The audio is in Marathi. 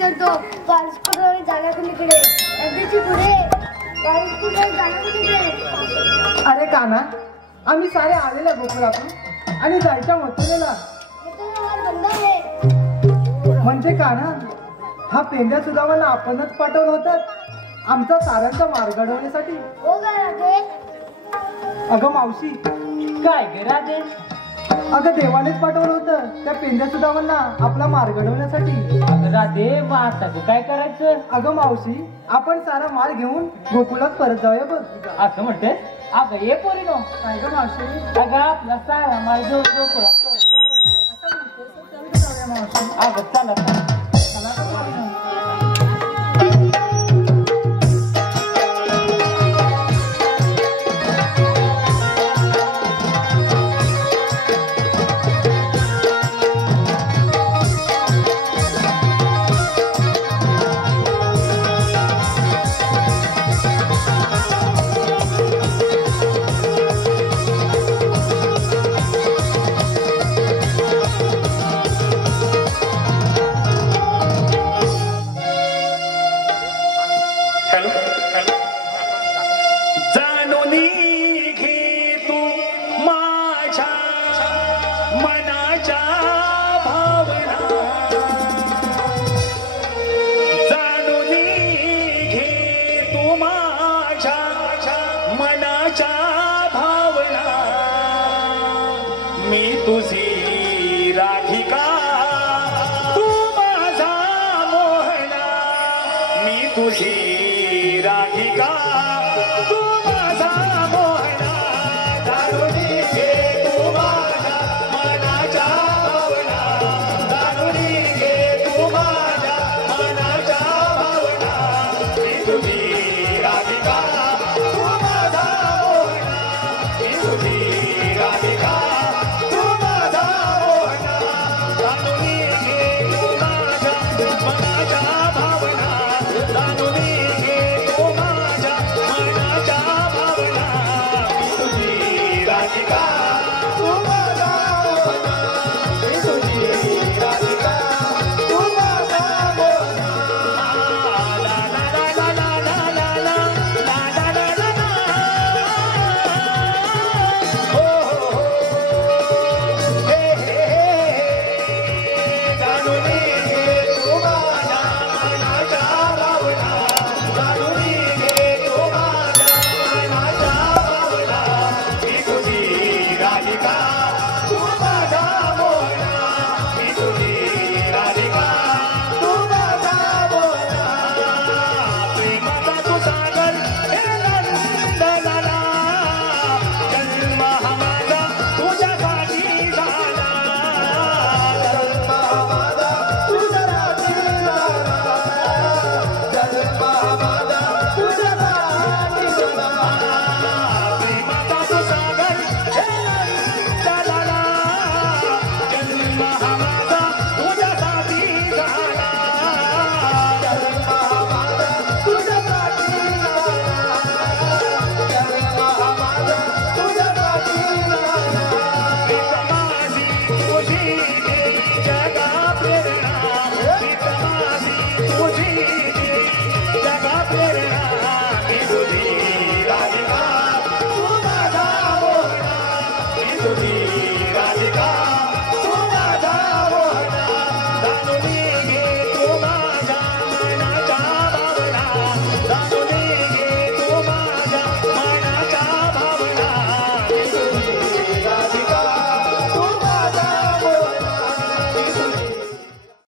विचारतो बालस्कुटरवर जागा कुणीकडे नदीची पुढे बालस्कुटर जागा कुणीकडे. अरे काना आम्ही सारे आलेल्या गोकुळातून आणि जायच्या मथुरेला बंद आहे. म्हणजे काना हा पेंड्या सुद्धा आपणच पाठवलं होतं आमचा साऱ्यांचा मार्ग घडवण्यासाठी. हो का राधे? अगं मावशी काय गे राधे? अगं देवानेच पाठवलं होतं त्या पेंड्या सुद्धा आपला मार्ग घडवण्यासाठी. अगं राधे मग आता तू काय करायचं? अगं मावशी आपण सारा माल घेऊन गोकुळात परत जाऊया बघ. असं म्हणते? अगं ये पोरी नो. काय गं मावशी? अगं आपला सारा माल घेऊन गोकुळात मावशी अगं चला चला तर पोरी नो. तुझी